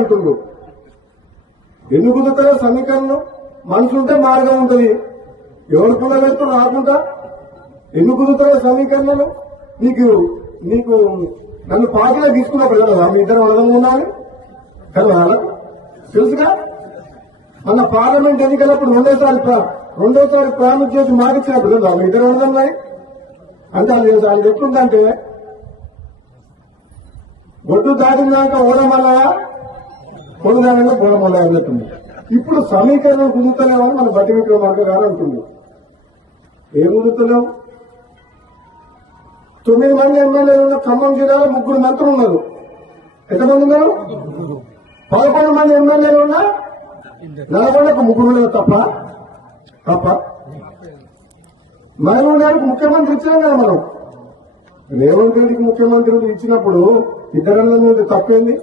అంటుండ్రు. ఎందుకు కుదురుతారో సమీకరణం? మనసు ఉంటే మార్గం ఉంటుంది. ఎవరు కుదరవేస్తూ రాకుండా ఎందుకు కుదురుతారో సమీకరణలు? నీకు నన్ను పార్టీలో తీసుకున్నప్పుడు కదా మీ ఇద్దరు వరదలు ఉండాలి కదా, వాళ్ళకు తెలుసుగా. మన పార్లమెంట్ ఎన్నికలప్పుడు రెండోసారి ప్రామిస్ చేసి మాటిచ్చినప్పుడు కదా మీ ఇద్దరు వరదలున్నాయి అంటే అది ఎట్లుందంటే ఒడ్డు దాటినాక ఓడమల్లయా, కొడుదానంగా బోడమల్లయా అన్నట్టుంది. ఇప్పుడు సమీకరణం కుదురుతలేమని మన బట్టి విక్రమార్క గారు అంటుంది. ఏం కుదురుతలేవు? 9 మంది ఎమ్మెల్యేలు ఉన్న ఖమ్మం జిల్లాలో 3 మంత్రులు ఉన్నారు. ఎంతమంది ఉన్నారు? 11 మంది ఎమ్మెల్యేలు ఉన్నా నల్గొండకు 3 తప్ప మహబూబ్ గారికి ముఖ్యమంత్రి ఇచ్చినాం కదా మనం. రేవంత్ రెడ్డికి ముఖ్యమంత్రి ఇచ్చినప్పుడు ఇతరుల మీద తప్పేంది?